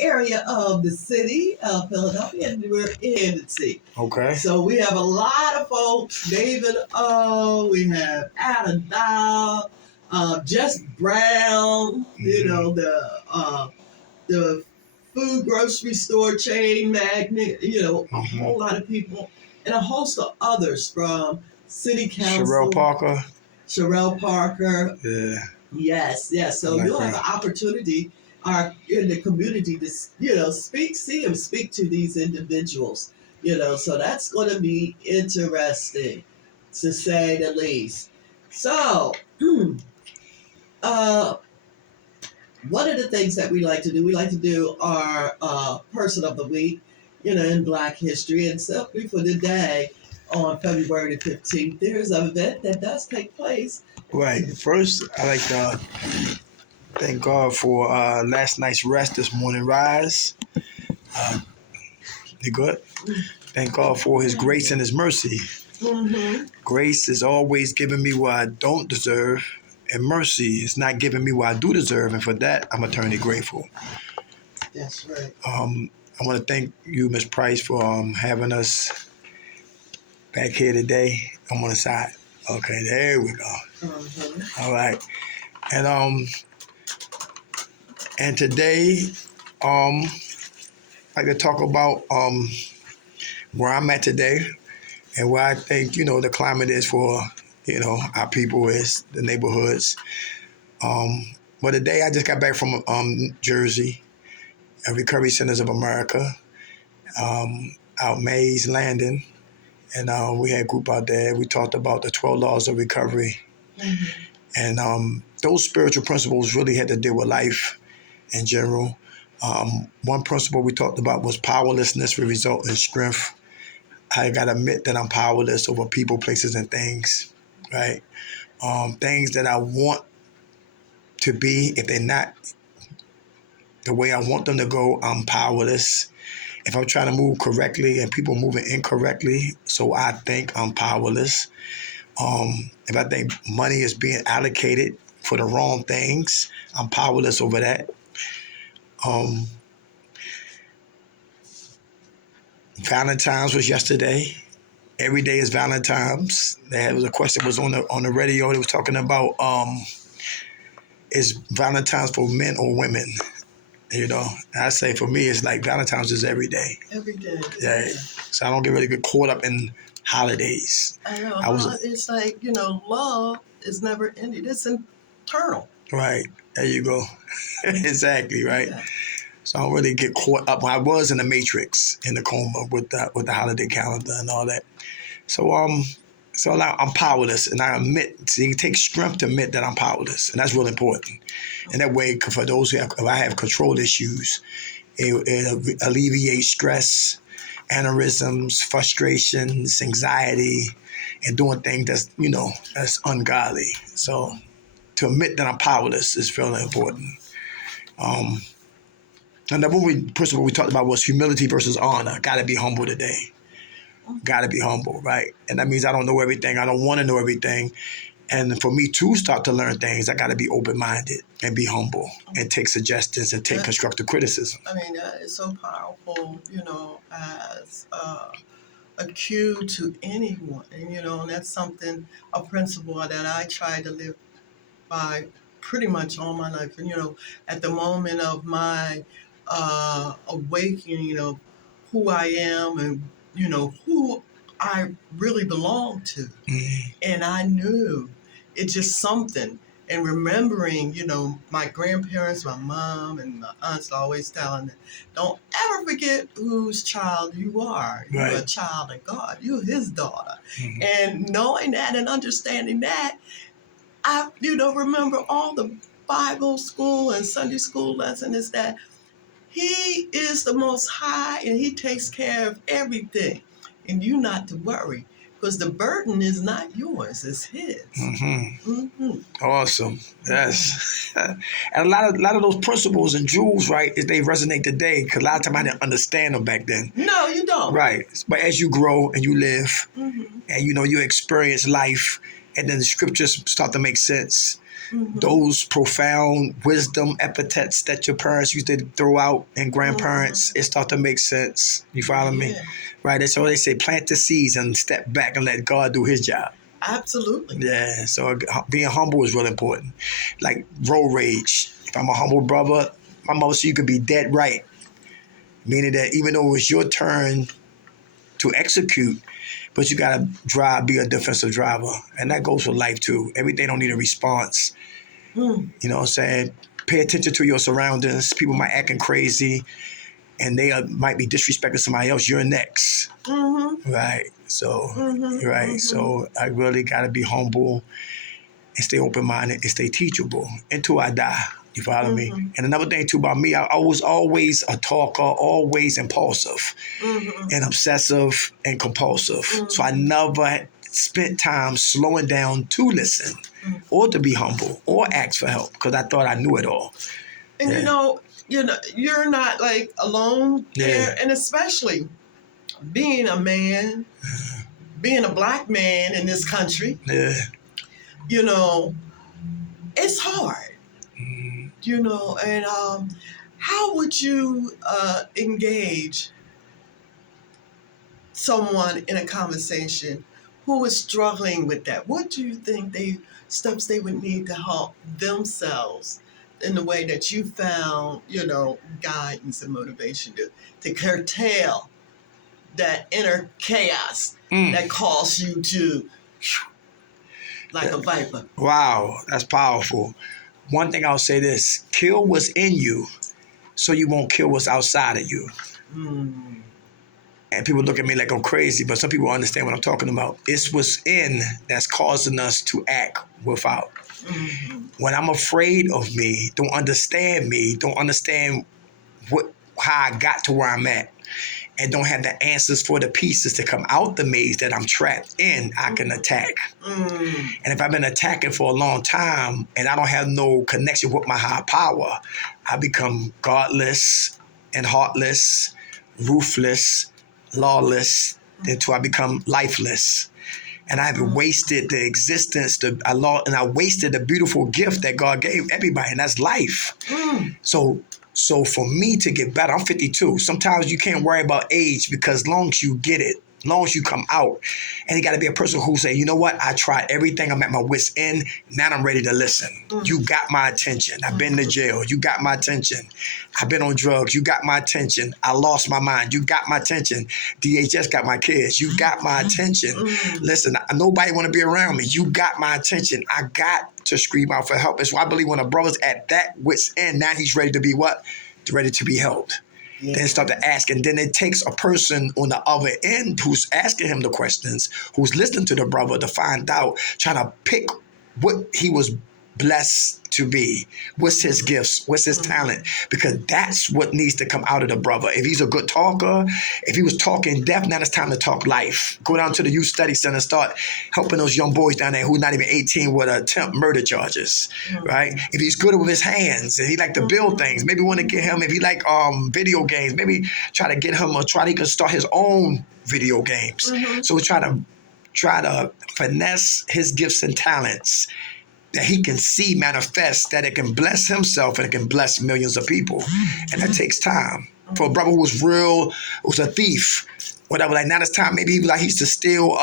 area of the city of Philadelphia, and we're in the city. Okay. So we have a lot of folks. David O. We have Adam Dow, Jess Brown. You know the food grocery store chain magnate. You know a whole lot of people, and a host of others from city council. Sherelle Parker. Yeah. Yes. So you'll have an opportunity in the community to, see and speak to these individuals. So that's going to be interesting, to say the least. So, one of the things that we like to do our person of the week, in Black history, and simply for today, on February the 15th, there's an event that does take place. Right. First, I like to thank God for last night's rest, this morning rise. You good? Thank God for His grace and His mercy. Mm-hmm. Grace is always giving me what I don't deserve, and mercy is not giving me what I do deserve, and for that, I'm eternally grateful. That's right. I want to thank you, Ms. Price, for having us back here today. I'm on the side. Okay, there we go. Mm-hmm. All right. And today, I like to talk about where I'm at today and where I think, the climate is for, our people, is the neighborhoods. But today I just got back from Jersey, Recovery Centers of America, out Mays Landing. And we had a group out there. We talked about the 12 laws of recovery. Mm-hmm. And those spiritual principles really had to deal with life in general. One principle we talked about was powerlessness will result in strength. I got to admit that I'm powerless over people, places, and things, right? Things that I want to be, if they're not the way I want them to go, I'm powerless. If I'm trying to move correctly and people moving incorrectly, so I think I'm powerless. If I think money is being allocated for the wrong things, I'm powerless over that. Valentine's was yesterday. Every day is Valentine's. There was a question was on the radio. They was talking about is Valentine's for men or women? I say for me it's like Valentine's is every day. Every day. Yeah. So I don't really get caught up in holidays. I know. It's like, love is never ending. It's eternal. Right. There you go. Exactly, right? Yeah. So I don't really get caught up. I was in the matrix, in the coma with the holiday calendar and all that. So I'm powerless, and I admit. See, it takes strength to admit that I'm powerless, and that's really important. And that way, for those if I have control issues, it alleviates stress, aneurysms, frustrations, anxiety, and doing things that's ungodly. So to admit that I'm powerless is really important. And the principle we talked about was humility versus honor. Got to be humble today. Got to be humble, right? And that means I don't know everything. I don't want to know everything. And for me to start to learn things, I got to be open-minded and be humble and take suggestions and take constructive criticism. I mean, that is so powerful, as a cue to anyone. And that's a principle that I try to live by pretty much all my life. And, at the moment of my awakening of who I am and, who I really belong to. Mm-hmm. And I knew it's just something. And remembering, my grandparents, my mom, and my aunts always telling them, don't ever forget whose child you are. Right. You're a child of God. You're His daughter. Mm-hmm. And knowing that and understanding that, I, remember all the Bible school and Sunday school lesson is that He is the Most High and He takes care of everything. And you not to worry, because the burden is not yours, it's His. Mm-hmm. Mm-hmm. Awesome. Yes. And a lot of those principles and jewels, right, they resonate today, because a lot of times I didn't understand them back then. No, you don't. Right. But as you grow and you live, Mm-hmm. and you experience life, and then the scriptures start to make sense, those profound wisdom epithets that your parents used to throw out and grandparents, it start to make sense. You follow me? Right? That's why they say plant the seeds and step back and let God do his job. Absolutely. Yeah, so being humble is really important. Like road rage. If I'm a humble brother, my mother said you could be dead right. Meaning that even though it's your turn to execute, but you gotta be a defensive driver. And that goes for life too. Everything don't need a response. You know what I'm saying? Pay attention to your surroundings. People might acting crazy and they might be disrespecting somebody else. You're next. Right. So right. So I really gotta be humble and stay open-minded and stay teachable until I die. You follow me? And another thing too about me, I was always a talker, always impulsive and obsessive and compulsive. So I never spent time slowing down to listen or to be humble or ask for help because I thought I knew it all. And you're not like alone there, and especially being a man, being a black man in this country. It's hard. And how would you engage someone in a conversation who is struggling with that? What do you think steps they would need to help themselves in the way that you found, guidance and motivation to curtail that inner chaos that calls you to like a viper? Wow, that's powerful. One thing I'll say this, kill what's in you so you won't kill what's outside of you. And people look at me like I'm crazy, but some people understand what I'm talking about. It's what's in that's causing us to act without. When I'm afraid of me, don't understand how I got to where I'm at, and don't have the answers for the pieces to come out the maze that I'm trapped in, I can attack. And if I've been attacking for a long time and I don't have no connection with my higher power, I become godless and heartless, ruthless, lawless, until I become lifeless. And I've wasted the existence, and I wasted the beautiful gift that God gave everybody, and that's life. So for me to get better, I'm 52. Sometimes you can't worry about age because long as you get it, long as you come out, and you got to be a person who say, you know what, I tried everything, I'm at my wit's end, now I'm ready to listen. You got my attention. I've been to jail, you got my attention. I've been on drugs, you got my attention. I lost my mind, you got my attention. DHS got my kids, you got my attention. Listen, nobody want to be around me, you got my attention. I got to scream out for help. And so I believe when a brother's at that wit's end, now he's ready to be what? Ready to be helped. Then start to ask, and then it takes a person on the other end who's asking him the questions, who's listening to the brother to find out, trying to pick what he was blessed to be. What's his gifts? What's his talent? Because that's what needs to come out of the brother. If he's a good talker, if he was talking death, now it's time to talk life. Go down to the youth study center and start helping those young boys down there who are not even 18 with attempt murder charges, right? If he's good with his hands and he like to build things, maybe want to get him, if he like video games, maybe try to get him or he can start his own video games. So we try to finesse his gifts and talents that he can see manifest, that it can bless himself and it can bless millions of people. And that takes time. For a brother who was real, who's a thief, whatever, like now it's time, maybe he used to steal,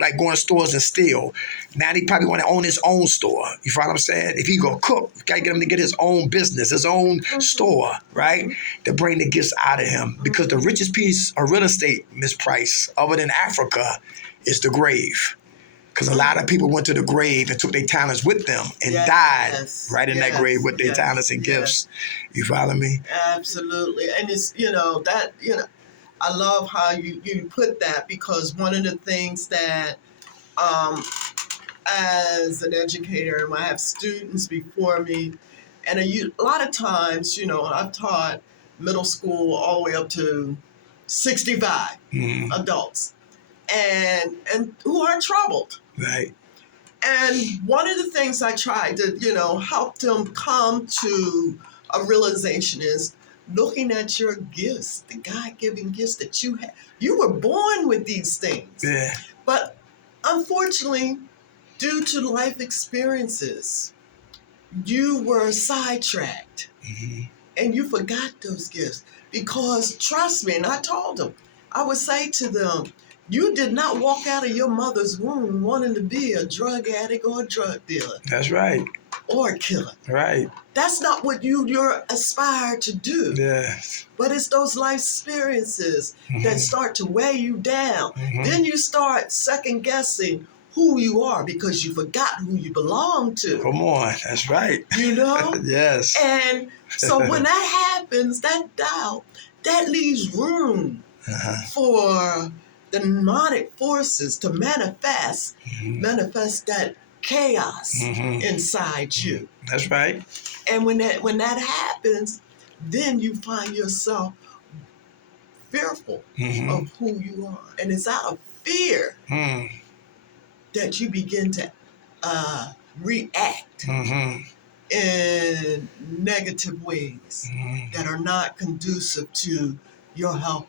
like go in stores and steal. Now he probably want to own his own store. You follow what I'm saying? If he go cook, you gotta get him to get his own business, his own store, right? To bring the gifts out of him. Because the richest piece of real estate, Miss Price, other than Africa, is the grave. Because a lot of people went to the grave and took their talents with them and died right in that grave with their talents and gifts. You follow me? Absolutely. And it's, I love how you put that, because one of the things that as an educator, and I have students before me, and a lot of times, I've taught middle school all the way up to 65 adults. And who are troubled. Right. And one of the things I tried to, help them come to a realization is looking at your gifts, the God-given gifts that you have. You were born with these things. Yeah. But unfortunately, due to life experiences, you were sidetracked Mm-hmm. and you forgot those gifts. Because trust me, and I told them, I would say to them, you did not walk out of your mother's womb wanting to be a drug addict or a drug dealer That's right. or a killer. Right. That's not what you're aspired to do. Yes. But it's those life experiences that start to weigh you down. Then you start second guessing who you are because you forgot who you belong to. Come on. That's right. You know? Yes. And so when that happens, that doubt, that leaves room for the demonic forces to manifest that chaos inside you. That's right. And when that happens, then you find yourself fearful of who you are. And it's out of fear that you begin to react in negative ways that are not conducive to your health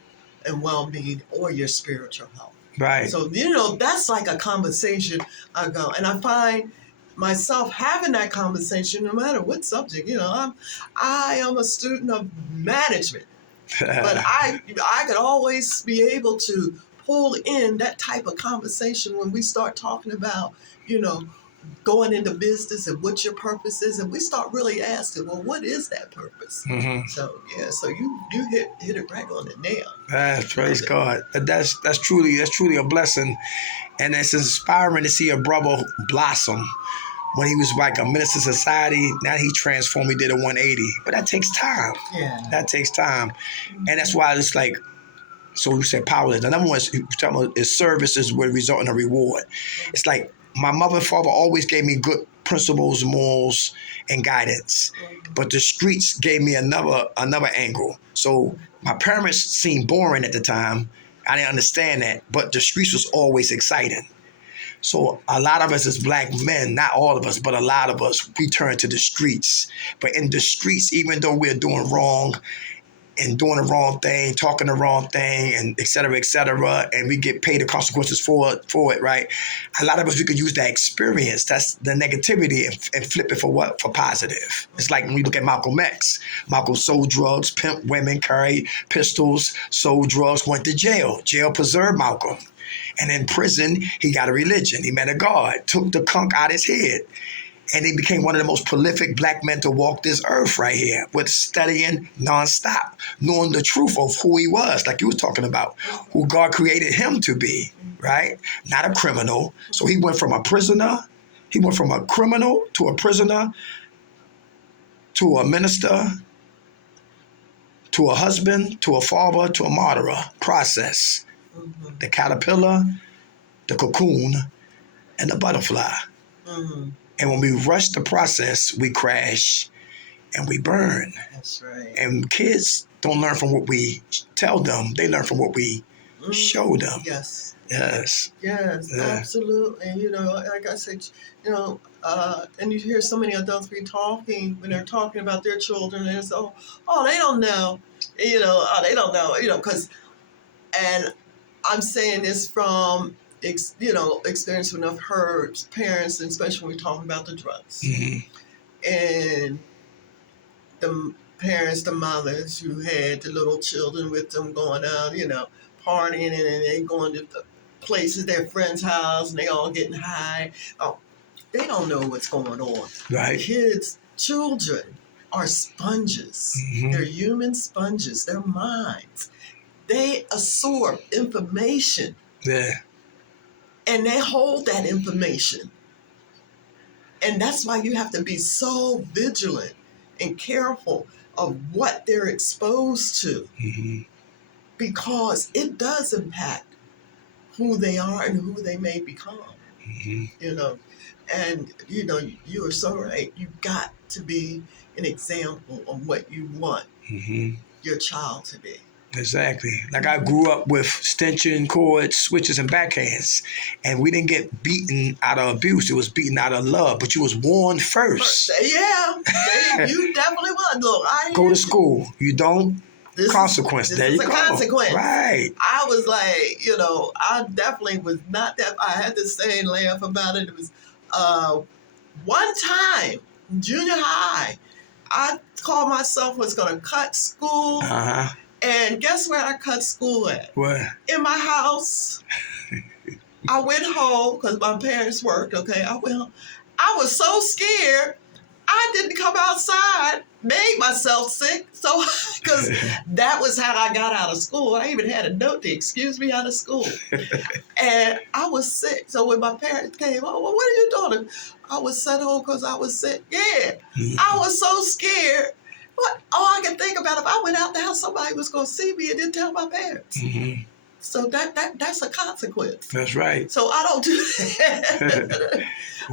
and well-being or your spiritual health. Right. So, that's like a conversation I go. And I find myself having that conversation no matter what subject. I am a student of management. But I could always be able to pull in that type of conversation when we start talking about, going into business and what your purpose is, and we start really asking, well, what is that purpose? So you hit it right on the nail. Praise God. That's truly a blessing, and it's inspiring to see a brother blossom. When he was like a minister of society, now he transformed. He did a 180, but that takes time. Yeah, that takes time, and that's why it's like. So you said powerless. The number one is services will result in a reward. It's like my mother and father always gave me good principles, morals, and guidance, but the streets gave me another angle. So my parents seemed boring at the time. I didn't understand that, but the streets was always exciting. So a lot of us as black men, not all of us, but a lot of us, we turn to the streets. But in the streets, even though we're doing wrong and doing the wrong thing, talking the wrong thing, and et cetera, and we get paid the consequences for it, right? A lot of us, we could use that experience, that's the negativity, and flip it for what? For positive. It's like when we look at Malcolm X. Malcolm sold drugs, pimped women, carried pistols, sold drugs, went to jail. Jail preserved Malcolm. And in prison, he got a religion. He met a God, took the conch out his head. And he became one of the most prolific black men to walk this earth right here, with studying nonstop, knowing the truth of who he was, like you were talking about, who God created him to be, right? Not a criminal. So he went from a criminal to a prisoner, to a minister, to a husband, to a father, to a martyr process. The caterpillar, the cocoon, and the butterfly. And when we rush the process, we crash and we burn. That's right. And kids don't learn from what we tell them. They learn from what we show them. Yes. Yes. Yes, Yeah. absolutely. Like I said, and you hear so many adults when they're talking about their children, and it's, oh, they don't know. They don't know, and I'm saying this from experience when I've heard parents, and especially when we're talking about the drugs, and the parents, the mothers who had the little children with them going out, partying, and they going to the places, their friend's house, and they all getting high. Oh, they don't know what's going on. Right. Children are sponges. They're human sponges. Their minds. They absorb information. Yeah. And they hold that information. And that's why you have to be so vigilant and careful of what they're exposed to. Because it does impact who they are and who they may become. And you are so right. You've got to be an example of what you want your child to be. Exactly. Like I grew up with stenchion cords, switches, and backhands, and we didn't get beaten out of abuse. It was beaten out of love. But you was warned first. Yeah, you definitely was. Look, go to school. You don't. Consequence. This there is you a go. consequence. Right. I was like, I definitely was not that. I had to say and laugh about it. It was one time junior high, I called myself was going to cut school. Uh-huh. And guess where I cut school at? Where? In my house. I went home because my parents worked, okay? I went home. I was so scared. I didn't come outside, made myself sick. So, because that was how I got out of school. I even had a note to excuse me out of school. And I was sick. So when my parents came, oh, well, what are you doing? I was sent home because I was sick. Yeah. I was so scared. What? All I can think about, if I went out the house, somebody was going to see me and didn't tell my parents. Mm-hmm. So that's a consequence. That's right. So I don't do that.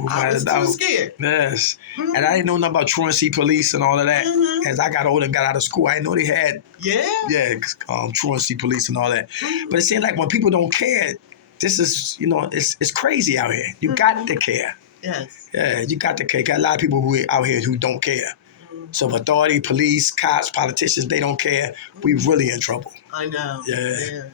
I was too scared. Yes. Mm-hmm. And I didn't know nothing about truancy police and all of that. Mm-hmm. As I got older and got out of school, I didn't know they had truancy police and all that. Mm-hmm. But it seems like when people don't care, this is, it's crazy out here. You got to care. Yes. Yeah, you got to care. Got a lot of people who out here who don't care. So if authority, police, cops, politicians, they don't care, we really in trouble. I know. Yeah.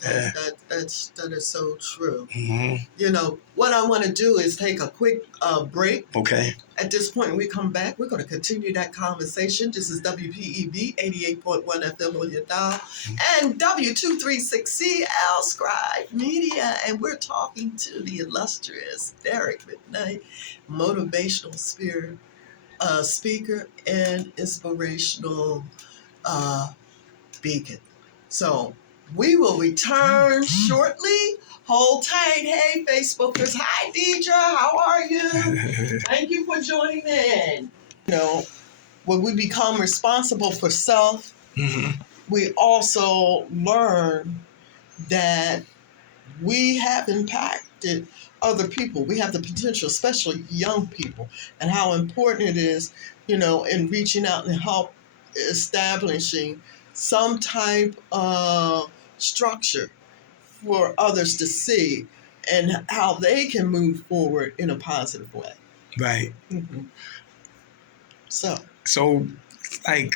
That is so true. Mm-hmm. What I want to do is take a quick break. Okay. At this point, when we come back, we're going to continue that conversation. This is WPEB 88.1 FM on your dial and W236CL Scribe Media. And we're talking to the illustrious Derek McKnight, motivational speaker and inspirational beacon. So we will return shortly. Hold tight. Hey, Facebookers. Hi, Deidre. How are you? Thank you for joining in. When we become responsible for self, we also learn that we have impacted other people. We have the potential, especially young people, and how important it is, in reaching out and help establishing some type of structure for others to see and how they can move forward in a positive way. Right. Mm-hmm. So, like,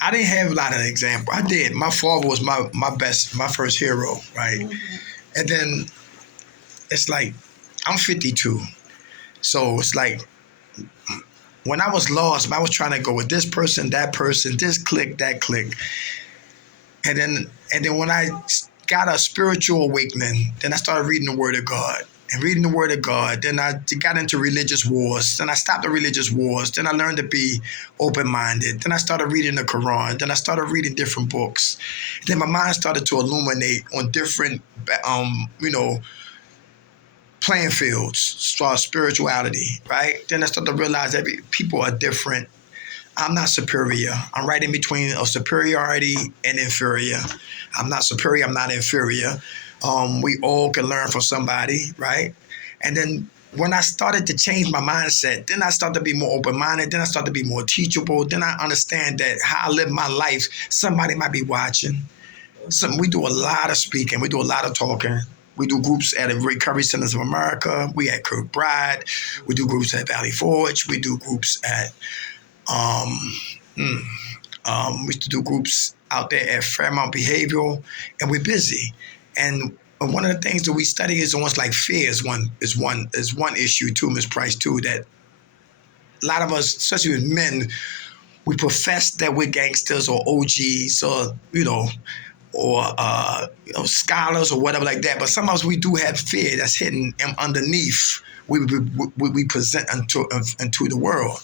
I didn't have a lot of examples. I did. My father was my first hero, right? Mm-hmm. And then it's like, I'm 52. So it's like, when I was lost, I was trying to go with this person, this clique, that clique. And then when I got a spiritual awakening, then I started reading the Word of God. And reading the Word of God, then I got into religious wars. Then I stopped the religious wars. Then I learned to be open-minded. Then I started reading the Quran. Then I started reading different books. Then my mind started to illuminate on different, playing fields, spirituality, right? Then I started to realize that people are different. I'm not superior. I'm right in between of superiority and inferior. I'm not superior. I'm not inferior. We all can learn from somebody, right? And then when I started to change my mindset, then I started to be more open-minded. Then I started to be more teachable. Then I understand that how I live my life, somebody might be watching. We do a lot of speaking. We do a lot of talking. We do groups at the Recovery Centers of America. We at Kirkbride. We do groups at Valley Forge. We do groups at we used to do groups out there at Fairmount Behavioral, and we're busy. And one of the things that we study is almost like fear is one issue too, Ms. Price, too, that a lot of us, especially with men, we profess that we're gangsters or OGs or scholars or whatever like that. But sometimes we do have fear that's hidden underneath. We present into the world,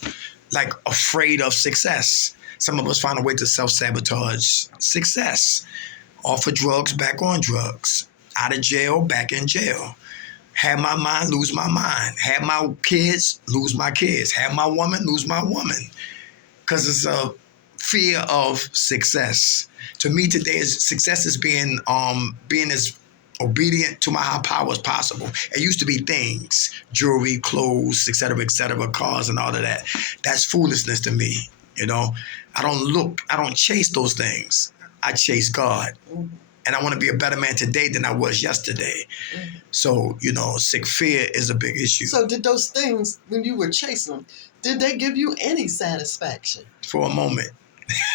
like afraid of success. Some of us find a way to self-sabotage success. Off of drugs, back on drugs. Out of jail, back in jail. Have my mind, lose my mind. Have my kids, lose my kids. Have my woman, lose my woman. Because it's a fear of success. To me today, success is being as obedient to my high power as possible. It used to be things, jewelry, clothes, et cetera, cars and all of that. That's foolishness to me, I don't chase those things. I chase God. And I want to be a better man today than I was yesterday. So, fear is a big issue. So did those things, when you were chasing them, did they give you any satisfaction? For a moment.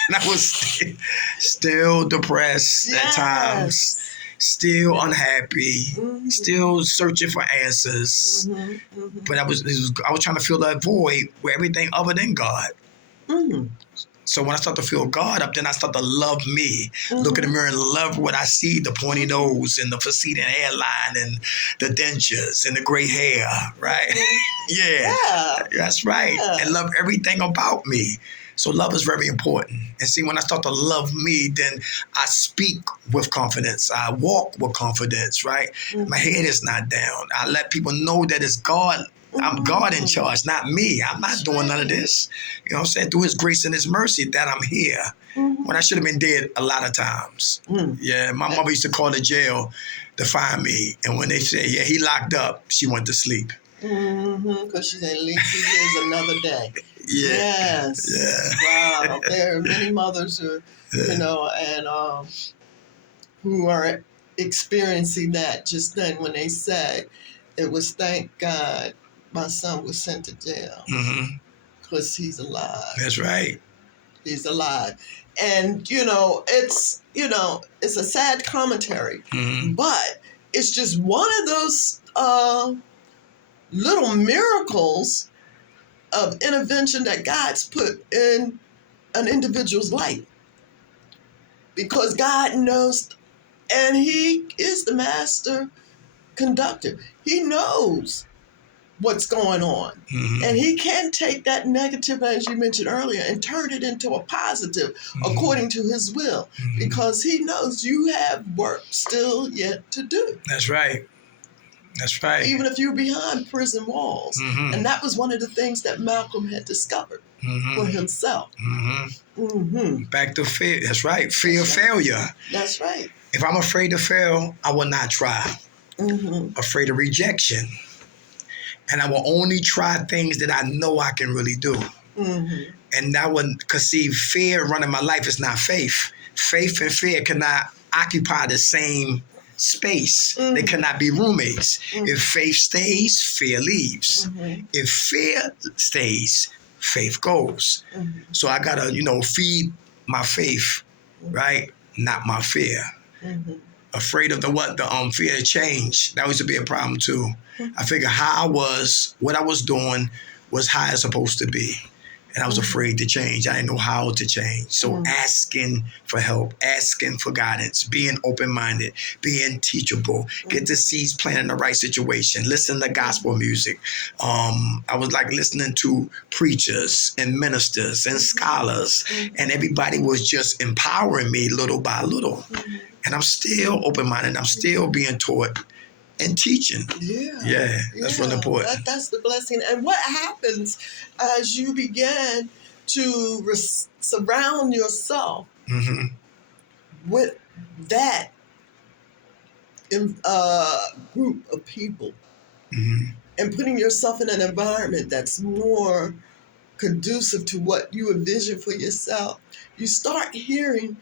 And I was still depressed at times. still unhappy, Mm-hmm. still searching for answers. Mm-hmm. Mm-hmm. But I was trying to fill that void with everything other than God. Mm-hmm. So when I start to feel God up, then I start to love me. Look in the mirror and love what I see, the pointy nose and the receding hairline and the dentures and the gray hair, right? Yeah, Yeah. that's right. Yeah. And love everything about me. So love is very important. And see, when I start to love me, then I speak with confidence. I walk with confidence, right? Mm-hmm. My head is not down. I let people know that it's God. I'm God in charge, not me. I'm not doing none of this. You know what I'm saying? Through his grace and his mercy that I'm here. Mm-hmm. When I should have been dead a lot of times. Mm-hmm. Yeah, my mother used to call the jail to find me. And when they said, yeah, he locked up, she went to sleep. Mm-hmm. Because she said, at least he lives another day. Yeah. Yes. Yeah. Wow. There are many mothers who, you know, and who are experiencing that just then when they say it was thank God my son was sent to jail because he's alive. That's right. He's alive. And, it's a sad commentary, but it's just one of those little miracles of intervention that God's put in an individual's life. Because God knows, and he is the master conductor. He knows what's going on. And he can take that negative, as you mentioned earlier, and turn it into a positive according to his will, because he knows you have work still yet to do. That's right. That's right. Even if you're behind prison walls. And that was one of the things that Malcolm had discovered for himself. Back to fear. That's right. Fear of failure. That's right. If I'm afraid to fail, I will not try. Afraid of rejection. And I will only try things that I know I can really do. And that one, because see, fear running my life is not faith. Faith and fear cannot occupy the same space. They cannot be roommates. If faith stays, fear leaves. If fear stays, faith goes. So I gotta, feed my faith, right? Not my fear. Afraid of the fear of change. That used to be a problem too. I figured what I was doing was how it's supposed to be. And I was afraid to change. I didn't know how to change. So asking for help, asking for guidance, being open-minded, being teachable, get the seeds planted in the right situation, listen to gospel music. I was like listening to preachers and ministers and scholars, and everybody was just empowering me little by little. And I'm still open-minded. I'm still being taught and teaching. Yeah, that's really important. That's the blessing. And what happens as you begin to surround yourself with that group of people and putting yourself in an environment that's more conducive to what you envision for yourself, you start hearing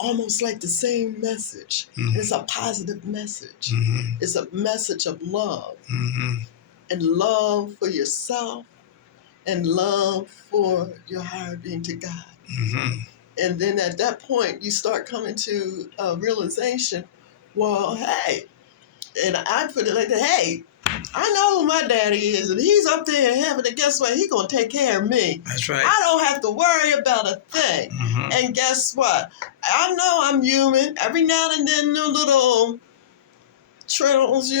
almost like the same message. It's a positive message. It's a message of love. And love for yourself and love for your higher being to God. And then at that point, you start coming to a realization, well, hey, and I put it like that, hey, I know who my daddy is, and he's up there in heaven, and guess what? He's going to take care of me. That's right. I don't have to worry about a thing. And guess what? I know I'm human. Every now and then, new little triddles,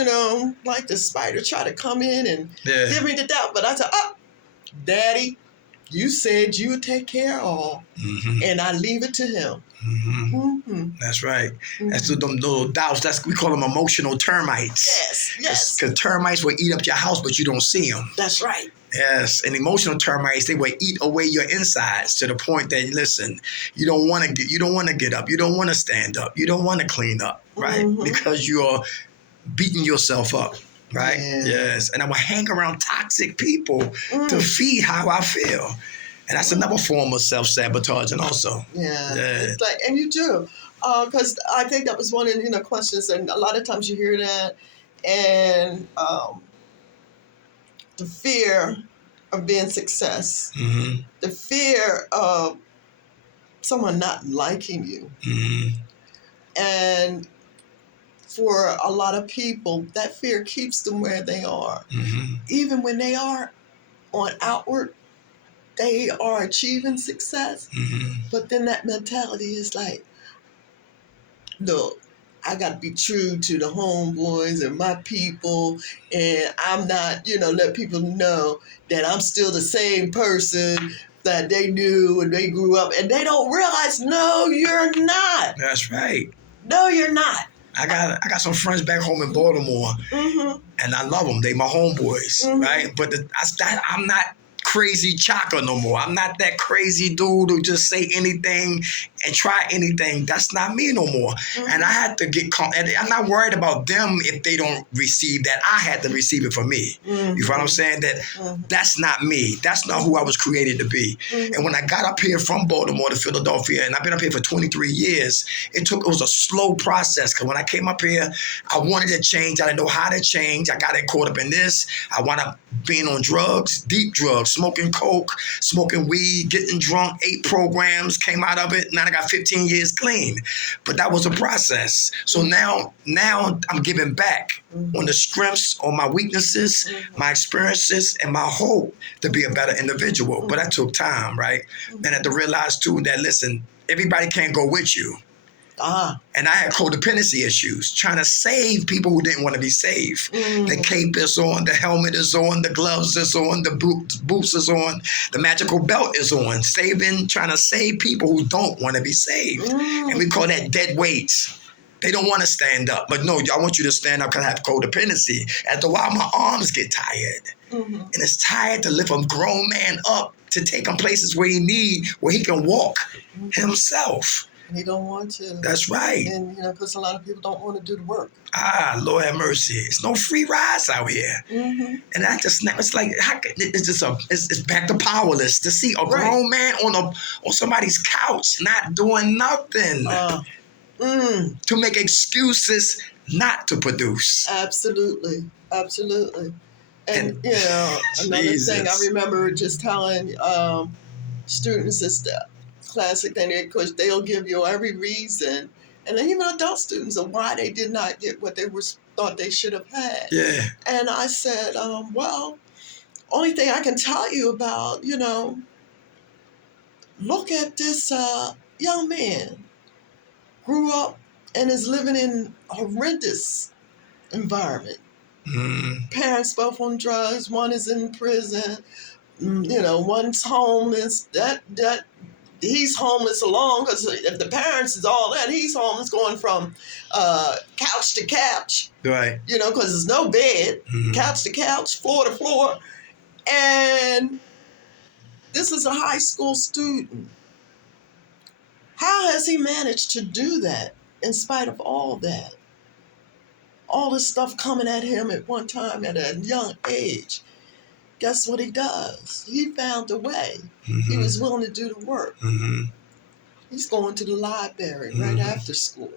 like the spider try to come in and give me the doubt. But I said, Daddy, you said you would take care of all, and I leave it to him. That's right. That's them little doubts. We call them emotional termites. Yes. Because termites will eat up your house, but you don't see them. That's right. Yes, and emotional termites, they will eat away your insides to the point that, listen, you don't want to get up, you don't want to stand up, you don't want to clean up, right? Because you're beating yourself up, right? Yes, and I will hang around toxic people to feed how I feel. And that's another form of self-sabotaging also. Yeah. It's like, and you do. Because I think that was one of the questions, and a lot of times you hear that, and the fear of being success, the fear of someone not liking you, and for a lot of people, that fear keeps them where they are. Mm-hmm. Even when they are on outward, they are achieving success. Mm-hmm. But then that mentality is like, no, I got to be true to the homeboys and my people. And I'm not, let people know that I'm still the same person that they knew when they grew up. And they don't realize, no, you're not. That's right. No, you're not. I got some friends back home in Baltimore, Mm-hmm. and I love them. They my homeboys, Mhm. right? But I'm not crazy Chaka no more. I'm not that crazy dude who just say anything and try anything. That's not me no more. Mhm. And I had to get and I'm not worried about them if they don't receive that. I had to receive it for me. Mhm. You know what I'm saying? That Mhm. that's not me. That's not who I was created to be. Mhm. And when I got up here from Baltimore to Philadelphia, and I've been up here for 23 years, it was a slow process. Because when I came up here, I wanted to change. I didn't know how to change. I got caught up in this. I wound up being on drugs, deep drugs, smoking coke, smoking weed, getting drunk, 8 programs, came out of it. Now I got 15 years clean. But that was a process. So now I'm giving back on the strengths, on my weaknesses, my experiences, and my hope to be a better individual. But that took time, right? And I had to realize too that, listen, everybody can't go with you. And I had codependency issues, trying to save people who didn't want to be saved. The cape is on, the helmet is on, the gloves is on, the boots is on, the magical belt is on. Trying to save people who don't want to be saved. And we call that dead weights. They don't want to stand up. But no, I want you to stand up because I have codependency. After a while, my arms get tired. And it's tired to lift a grown man up to take him places where he can walk himself. He don't want to. That's right. And, because a lot of people don't want to do the work. Lord have mercy. It's no free rides out here. Mm-hmm. And I just, it's like, it's back to powerless to see a grown man on somebody's couch not doing nothing to make excuses not to produce. Absolutely. Absolutely. And another thing I remember just telling students is the classic thing, because they'll give you every reason, and then even adult students, of why they did not get what they thought they should have had. Yeah. And I said, well, only thing I can tell you about, look at this young man, grew up and is living in a horrendous environment. Parents both on drugs, one is in prison, one's homeless. That he's homeless alone, because if the parents is all that, he's homeless, going from couch to couch. Right. Because there's no bed, couch to couch, floor to floor. And this is a high school student. How has he managed to do that in spite of all that? All this stuff coming at him at one time at a young age. Guess what he does? He found a way. He was willing to do the work. He's going to the library right after school.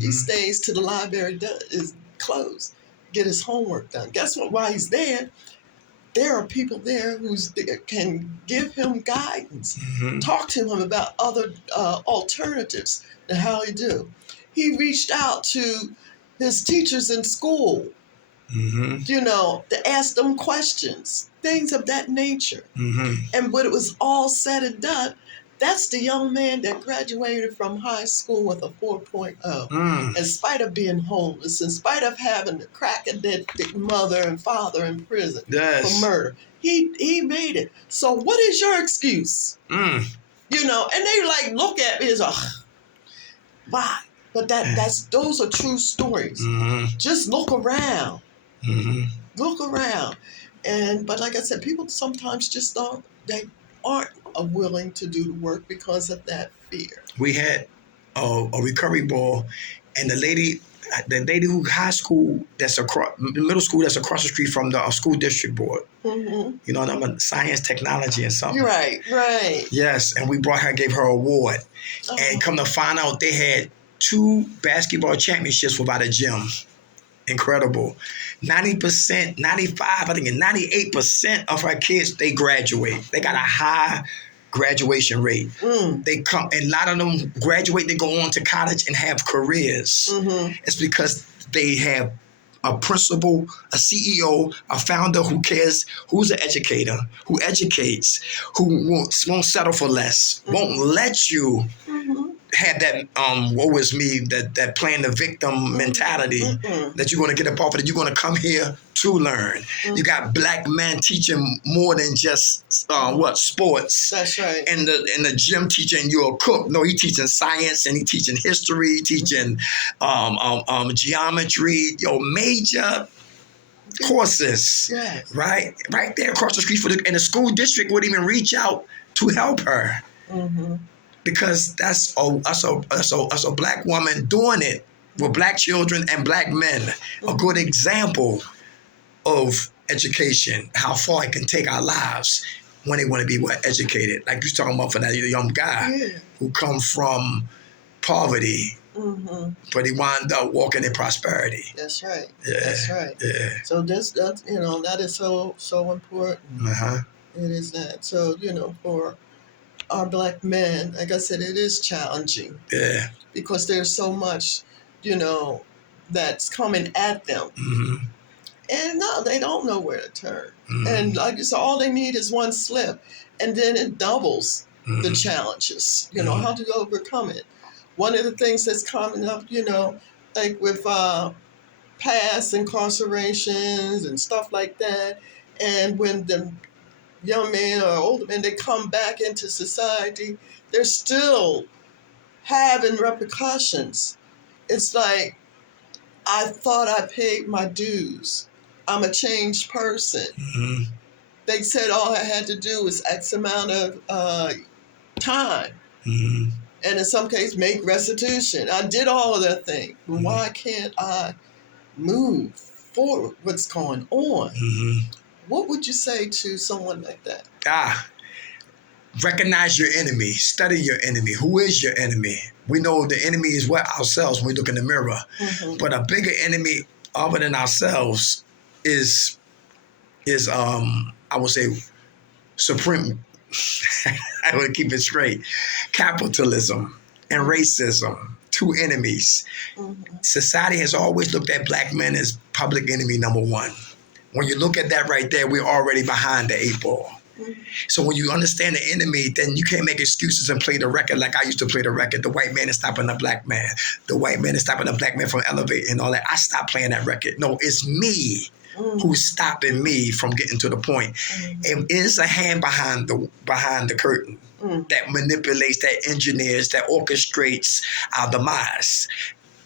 He stays till the library is closed, get his homework done. Guess what? While he's there are people there who can give him guidance, talk to him about other alternatives to how he do. He reached out to his teachers in school, to ask them questions, things of that nature. And when it was all said and done, that's the young man that graduated from high school with a 4.0. In spite of being homeless, in spite of having a crack-addicted mother and father in prison for murder. He made it. So what is your excuse? And they look at me as why? But those are true stories. Just look around. Look around. But like I said, people sometimes just aren't willing to do the work because of that fear. We had a recovery ball, and the lady who high school that's middle school that's across the street from the school district board. I'm a science, technology, and something. Right. Yes, and we brought her, gave her an award, and come to find out they had 2 basketball championships without a gym. Incredible. 90%, 95%, I think 98% of our kids, they graduate. They got a high graduation rate. They come, and a lot of them graduate, they go on to college and have careers. It's because they have a principal, a CEO, a founder who cares, who's an educator, who educates, who won't settle for less, won't let you have that woe is me, that playing the victim mentality, that you're going to get up off of it. You're going to come here to learn. You got black men teaching more than just sports. That's right. In the gym teaching you a cook. No, he teaching science, and he teaching history, teaching geometry, major courses. Yes. Right there across the street and the school district would even reach out to help her. Because that's a black woman doing it with black children and black men. A good example of education, how far it can take our lives when they want to be educated. Like you're talking about for that young guy who come from poverty, but he wound up walking in prosperity. That's right. Yeah. That's right. Yeah. So that is so important. It is that. So for our black men, like I said, it is challenging. Yeah. Because there's so much, that's coming at them. And no, they don't know where to turn. And like you said, all they need is one slip, and then it doubles the challenges, how to overcome it. One of the things that's coming up, like with past incarcerations and stuff like that, and when the young men or older men, they come back into society, they're still having repercussions. It's like, I thought I paid my dues. I'm a changed person. They said all I had to do was X amount of time. And in some cases, make restitution. I did all of that thing. But why can't I move forward? What's going on? What would you say to someone like that? Recognize your enemy. Study your enemy. Who is your enemy? We know the enemy is ourselves when we look in the mirror. But a bigger enemy other than ourselves is I would say supreme. I would keep it straight. Capitalism and racism. Two enemies. Society has always looked at black men as public enemy number one. When you look at that right there, we're already behind the 8 ball. So when you understand the enemy, then you can't make excuses and play the record like I used to play the record. The white man is stopping the black man. The white man is stopping the black man from elevating and all that. I stopped playing that record. No, it's me who's stopping me from getting to the point. It is a hand behind the curtain that manipulates, that engineers, that orchestrates our demise.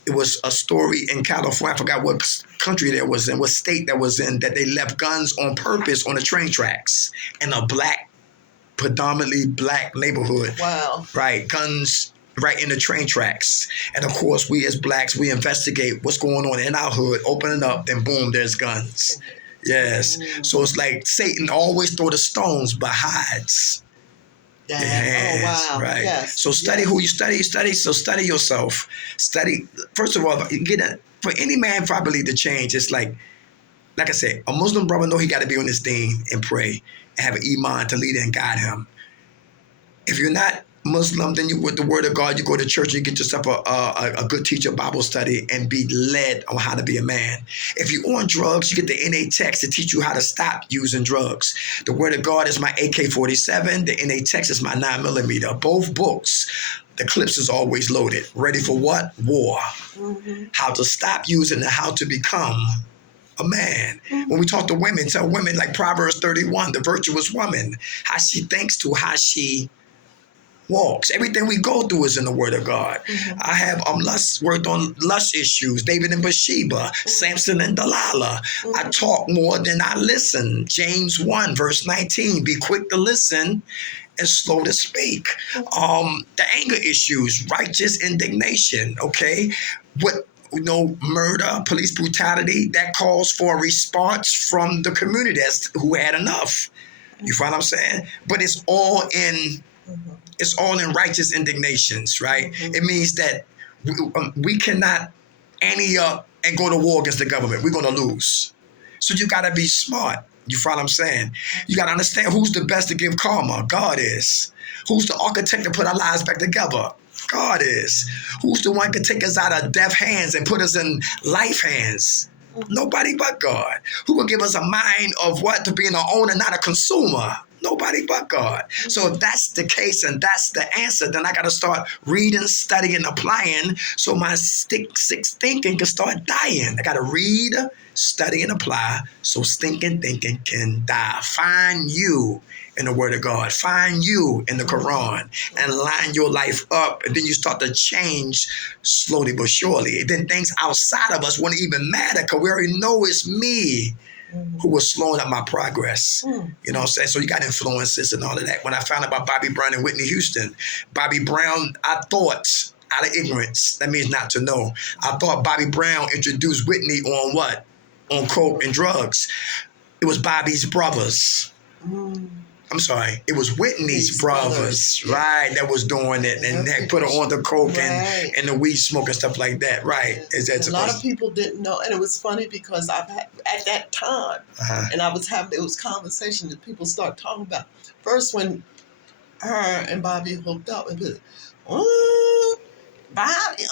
It was a story in California, I forgot what country that was in, what state that was in, that they left guns on purpose on the train tracks in a predominantly black neighborhood. Wow. Right, guns right in the train tracks. And of course, we as blacks, we investigate what's going on in our hood, open it up, then boom, there's guns. Yes. So it's like Satan always throw the stones but hides. Yes. Oh, wow. Right. Yes. So study who you study. So study yourself. Study. First of all, for any man probably to change, it's like I said, a Muslim brother know he got to be on his thing and pray and have an iman to lead and guide him. If you're not Muslim, then you with the word of God, you go to church and you get yourself a good teacher, Bible study, and be led on how to be a man. If you're on drugs, you get the NA text to teach you how to stop using drugs. The word of God is my AK-47. The NA text is my 9mm. Both books, the clips is always loaded. Ready for what? War. How to stop using and how to become a man. When we talk to women, tell women like Proverbs 31, the virtuous woman, how she thinks to how she walks. Everything we go through is in the Word of God. I have worked on lust issues, David and Bathsheba, Samson and Delilah. I talk more than I listen. James 1, verse 19, be quick to listen and slow to speak. The anger issues, righteous indignation, okay? Murder, police brutality, that calls for a response from the community who had enough. You find what I'm saying? But it's all in righteous indignations, right? It means that we cannot ante up and go to war against the government. We're going to lose. So you got to be smart. You follow what I'm saying? You got to understand who's the best to give karma. God is. Who's the architect to put our lives back together? God is. Who's the one can take us out of deaf hands and put us in life hands? Nobody but God. Who will give us a mind of what? To be an owner, not a consumer. Nobody but God. So if that's the case and that's the answer, then I got to start reading, studying, applying so my six thinking can start dying. I got to read, study, and apply so stinking thinking can die. Find you in the Word of God. Find you in the Quran and line your life up. And then you start to change slowly but surely. Then things outside of us won't even matter because we already know it's me who was slowing up my progress. You know what I'm saying? So you got influences and all of that. When I found out about Bobby Brown and Whitney Houston, Bobby Brown, I thought out of ignorance, that means not to know, I thought Bobby Brown introduced Whitney on what? On coke and drugs. It was Bobby's brothers. I'm sorry, it was Whitney's brothers, right, that was doing it, and they put her on the coke and the weed smoke and stuff like that, right? Is that a lot of people didn't know, and it was funny because I've had, at that time, and I was having, it was conversation that people start talking about. First, when her and Bobby hooked up, and was, oh, Bobby,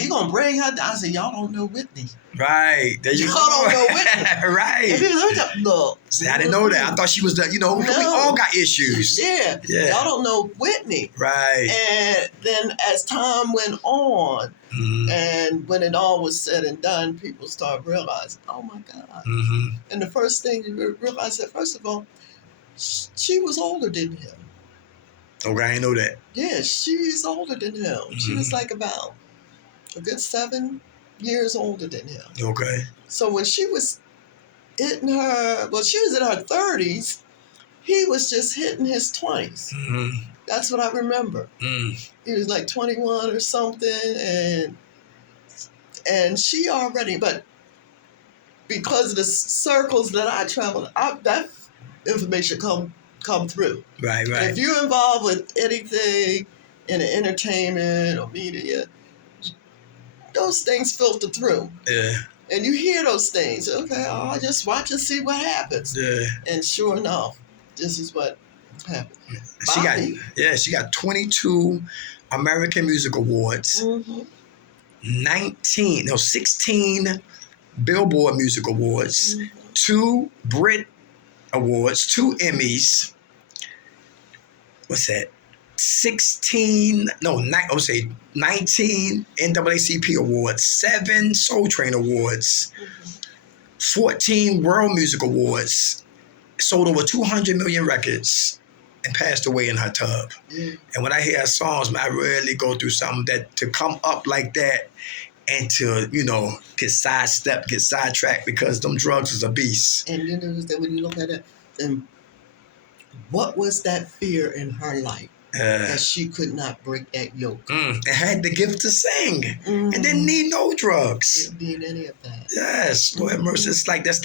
he gonna bring her down. I said, y'all don't know Whitney. Right. There you Y'all go. don't know Whitney. Right. And people look, look. See, I didn't know that. I thought she was the, we all got issues. Yeah. Y'all don't know Whitney. Right. And then as time went on, and when it all was said and done, people started realizing, oh my God. And the first thing you realize that, first of all, she was older than him. Okay, I didn't know that. Yeah, she's older than him. She was like about a good 7 years older than him. Okay. So when she was hitting her, well, she was in her 30s, he was just hitting his 20s. That's what I remember. He was like 21 or something, and she already, but because of the circles that I traveled, that information come through. Right. And if you're involved with anything in the entertainment or media, those things filter through. Yeah. And you hear those things. Okay, I'll just watch and see what happens. Yeah. And sure enough, this is what happened. She got 22 American Music Awards, 16 Billboard Music Awards, 2 Brit Awards, 2 Emmys. What's that? 19 NAACP Awards, 7 Soul Train Awards, 14 World Music Awards, sold over 200 million records, and passed away in her tub. And when I hear her songs, man, I really go through something that to come up like that and to, get sidestepped, get sidetracked because them drugs is a beast. And when you look at it, then what was that fear in her life? That she could not break that yoke. And had the gift to sing. And didn't need no drugs. Didn't need any of that. Yes, Lord mercy. It's that's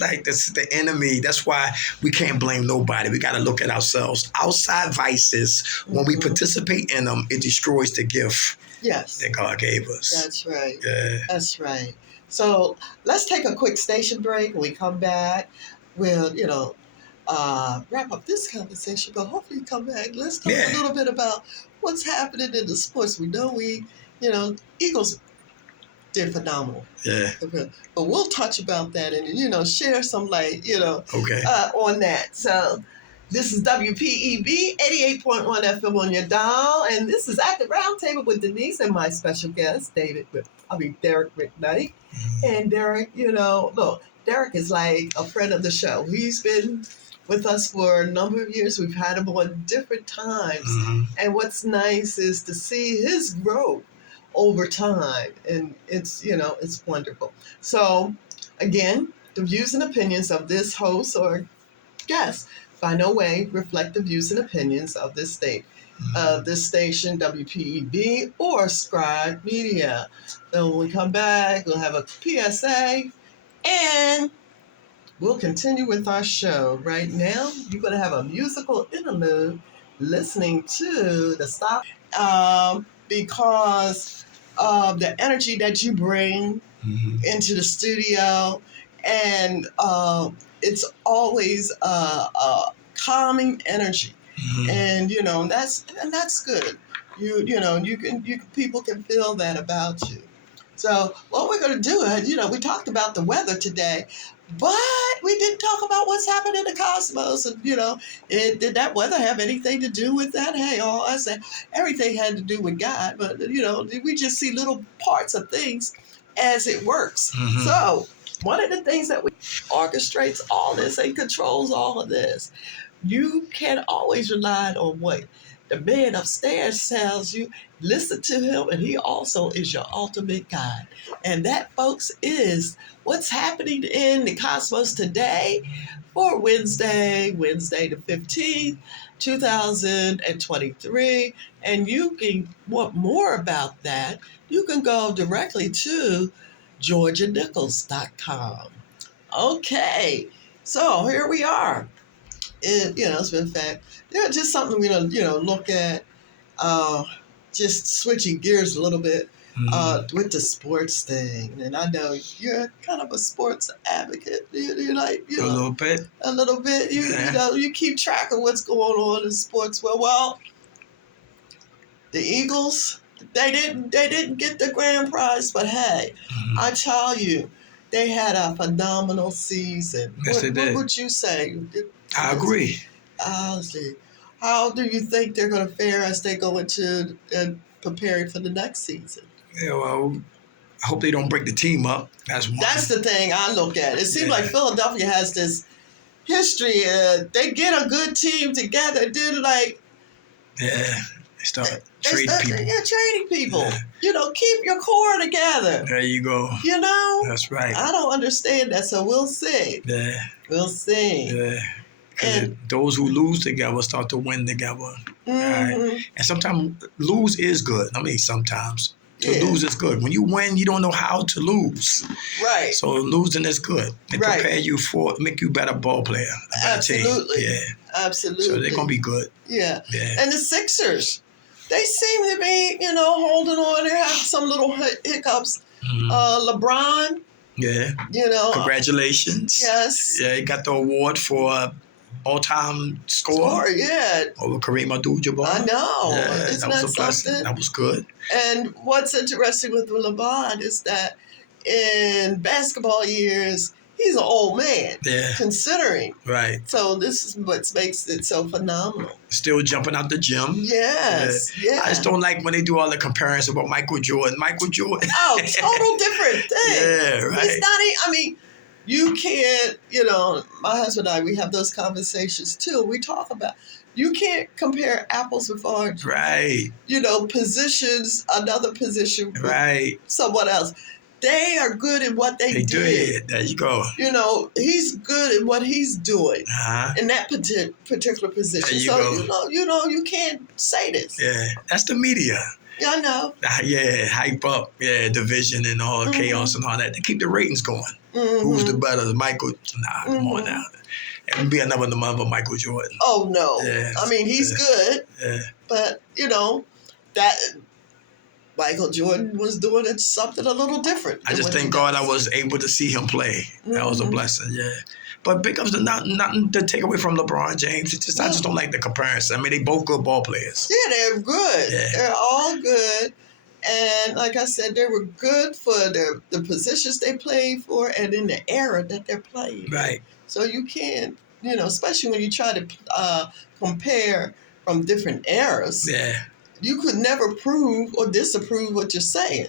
the enemy. That's why we can't blame nobody. We got to look at ourselves. Outside vices, when we participate in them, it destroys the gift that God gave us. That's right. Yeah. That's right. So let's take a quick station break. When we come back, we'll, wrap up this conversation, but hopefully come back. Let's talk a little bit about what's happening in the sports. We know Eagles did phenomenal. Yeah. But we'll touch about that and, share some light, on that. So this is WPEB 88.1 FM on your dial, and this is At the Round Table with Denise and my special guest, Derek McKnight. And Derek, look, Derek is like a friend of the show. He's been with us for a number of years. We've had him on different times. And what's nice is to see his growth over time. And it's wonderful. So again, the views and opinions of this host or guest by no way reflect the views and opinions of this station, WPEB, or Scribe Media. Then when we come back, we'll have a PSA, and we'll continue with our show. Right now, you're going to have a musical interlude listening to the stop because of the energy that you bring into the studio. And it's always a calming energy, and that's good. You people can feel that about you. So what we're going to do is, we talked about the weather today, but we didn't talk about what's happening in the cosmos. And, did that weather have anything to do with that? Hey, all I said, everything had to do with God, but, we just see little parts of things as it works. So one of the things that we orchestrates all this and controls all of this, you can always rely on what the man upstairs tells you. Listen to him, and he also is your ultimate guide. And that, folks, is what's happening in the cosmos today for Wednesday the 15th, 2023. And you can want more about that, you can go directly to georgianichols.com. Okay, so here we are. It's been fact. Just something we look at. Just switching gears a little bit with the sports thing, and I know you're kind of a sports advocate. A little bit. A little bit. You keep track of what's going on in sports. Well, the Eagles, they didn't get the grand prize, but hey, I tell you, they had a phenomenal season. Yes, they did. What would you say? I agree. Honestly, how do you think they're going to fare as they go into preparing for the next season? Yeah, well, I hope they don't break the team up. That's one. That's the thing I look at. It seems like Philadelphia has this history. They get a good team together, they start trading people. Yeah, trading people. Yeah. Keep your core together. There you go. That's right. I don't understand that, so we'll see. Yeah. We'll see. Yeah. And those who lose together start to win together. Right? And sometimes lose is good. I mean, sometimes to lose is good. When you win, you don't know how to lose. Right. So losing is good. It prepare you make you a better ball player, a better Absolutely. team. Yeah. Absolutely. So they're going to be good. Yeah. Yeah. And the Sixers, they seem to be, holding on. They're having some little hiccups. LeBron. Yeah. Congratulations. Yes. Yeah, he got the award for all-time score. Yeah. Over Kareem Abdul-Jabbar. I know. Yeah, Isn't that was that a blessing. something? That was good. And what's interesting with LeBron is that in basketball years, he's an old man. Yeah. Considering. Right. So this is what makes it so phenomenal. Still jumping out the gym. Yes. Yeah. I just don't like when they do all the comparisons about Michael Jordan. Oh, total different thing. Yeah, right. He's not, you can't, my husband and I, we have those conversations too. We talk about, you can't compare apples with oranges. Right. Positions, another position with someone else. They are good in what they did. There you go. He's good in what he's doing in that particular position. There you go. You can't say this. Yeah, that's the media. Yeah, I know. Yeah, hype up. Yeah, division and all chaos and all that. They keep the ratings going. Who's the better? Michael? Come on now. It would be another Michael Jordan. Oh, no. Yeah, he's good. Yeah. But, that Michael Jordan was doing something a little different. I just thank God I was able to see him play. That was a blessing, yeah. But big ups to nothing to take away from LeBron James. I just don't like the comparison. I mean, they both good ball players. Yeah, they're good. Yeah. They're all good. And like I said, they were good for the positions they played for and in the era that they're playing. Right. So you can't, especially when you try to compare from different eras. Yeah. You could never prove or disapprove what you're saying.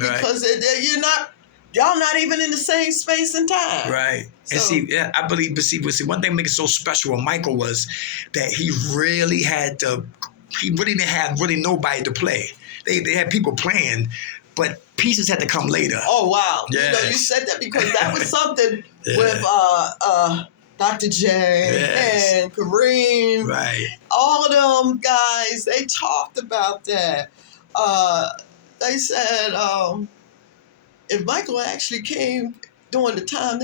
Right. Because y'all not even in the same space and time. Right. So, and I believe, one thing that makes it so special with Michael was that he really didn't have nobody to play. They had people playing, but pieces had to come later. Oh, wow. Yes. You said that because that was something with Dr. J and Kareem. Right. All of them guys, they talked about that. They said if Michael actually came during the time,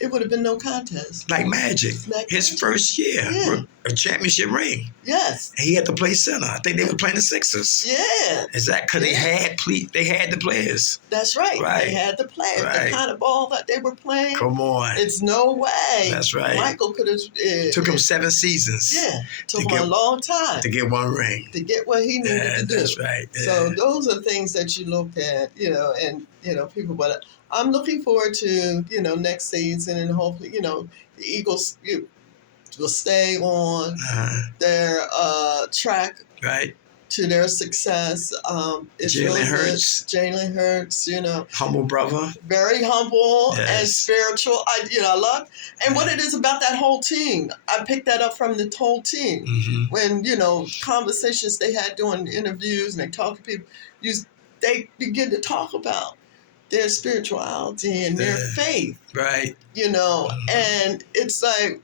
it would have been no contest. Like Magic. Like His Magic. first year, Yeah. a championship ring. Yes. And he had to play center. I think they were playing the Sixers. Yeah. Is that because they had the players? That's right. Right. They had the players. Right. The kind of ball that they were playing. Come on. It's no way. That's right. Michael could have. Took him 7 seasons. Yeah. Took him a long time. To get one ring. To get what he needed to do. That's right. Yeah. So those are things that you look at, and, people. But I'm looking forward to, next season, and hopefully, the Eagles will stay on their track. Right. To their success. It's Jalen really Hurts. good. Jalen Hurts, Humble brother. very humble Yes. and spiritual. I love, and what it is about that whole team. I picked that up from the whole team. Mm-hmm. When, conversations they had during interviews and they talk to people, they begin to talk about their spirituality and their faith. Right. And it's like,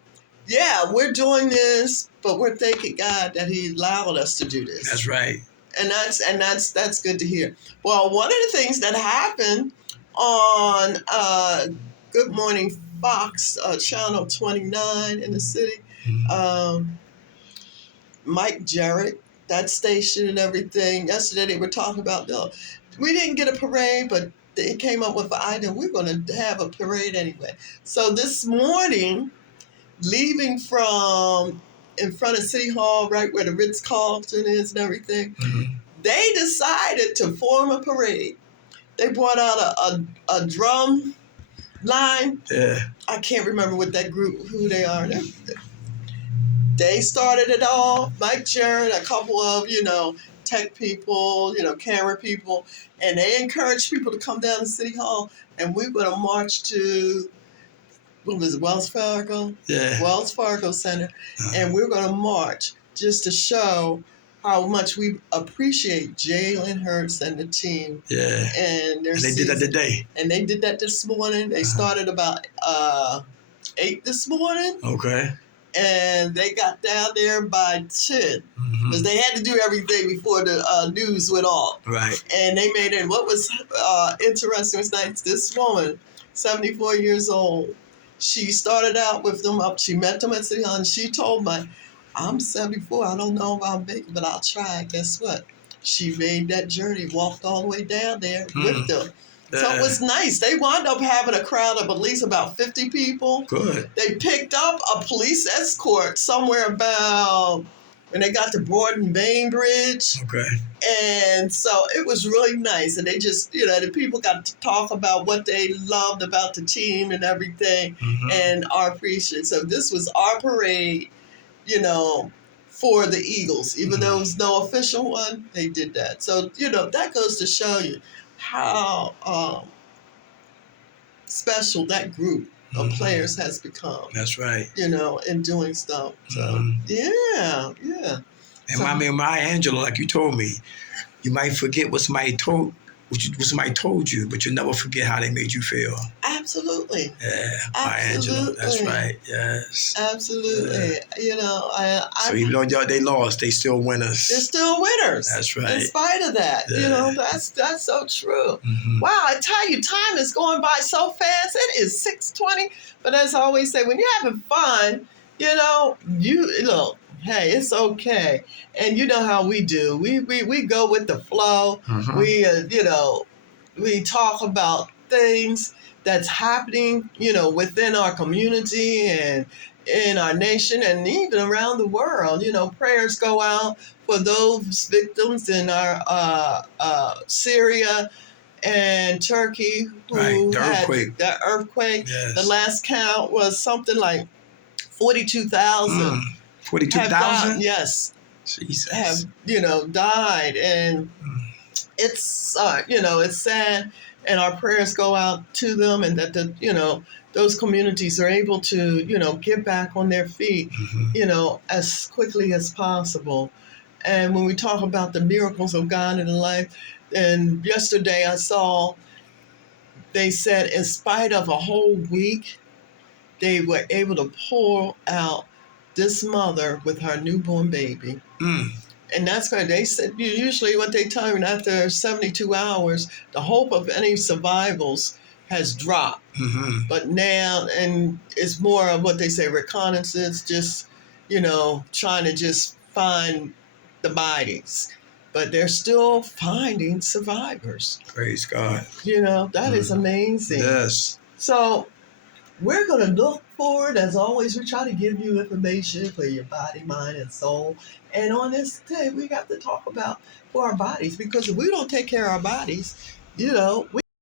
yeah, we're doing this, but we're thanking God that He allowed us to do this. That's right. And that's good to hear. Well, one of the things that happened on Good Morning Fox, Channel 29 in the city, Mike Jarrett, that station and everything, yesterday they were talking about, we didn't get a parade, but they came up with the idea, we're going to have a parade anyway. So this morning, leaving from in front of City Hall, right where the Ritz-Carlton is and everything, they decided to form a parade. They brought out a drum line. Yeah. I can't remember what that group, who they are. They started it all. Mike Jarrett, a couple of, tech people, camera people, and they encouraged people to come down to City Hall, and we're going to march to, what was it, Wells Fargo? Yeah. Wells Fargo Center, and we're going to march just to show how much we appreciate Jalen Hurts and the team. Yeah. And they did that today. And they did that this morning. They started about 8 this morning. Okay. And they got down there by 10. Because they had to do everything before the news went off. Right. And they made it. What was interesting was nice. This woman, 74 years old, she started out with them up. She met them at City Hall, and she told me, I'm 74. I don't know if I'm big, but I'll try. Guess what? She made that journey, walked all the way down there with them. So it was nice. They wound up having a crowd of at least about 50 people. Good. They picked up a police escort somewhere about when they got to Broad Bay Bridge. Okay. And so it was really nice. And they just, the people got to talk about what they loved about the team and everything and our appreciation. So this was our parade, for the Eagles. Even though it was no official one, they did that. So, that goes to show you how special that group of players has become. That's right. In doing stuff. So, yeah. And Maya Angelou, like you told me, you might forget what somebody told you, but you never forget how they made you feel. Absolutely. Yeah, Maya Angelou. That's right. Yes. Absolutely. Yeah. So even though they lost, they still winners. They're still winners. That's right. In spite of that, that's so true. Wow, I tell you, time is going by so fast. It is 6:20. But as I always say, when you're having fun, hey, it's okay. And you know how we do. We go with the flow. We talk about things that's happening, within our community and in our nation and even around the world. Prayers go out for those victims in our Syria and Turkey who had that earthquake. Yes. The last count was something like 42,000. 42,000? Yes. Jesus. Have, died. And it's, it's sad. And our prayers go out to them and that, those communities are able to, get back on their feet, as quickly as possible. And when we talk about the miracles of God in life, and yesterday I saw, they said in spite of a whole week, they were able to pull out this mother with her newborn baby. And that's great. They said usually what they tell you after 72 hours, the hope of any survivals has dropped. Mm-hmm. But now, and it's more of what they say reconnaissance, just, trying to just find the bodies. But they're still finding survivors. Praise God. That is amazing. Yes. So we're going to look forward. As always, we try to give you information for your body, mind, and soul. And on this day, we got to talk about for our bodies, because if we don't take care of our bodies, we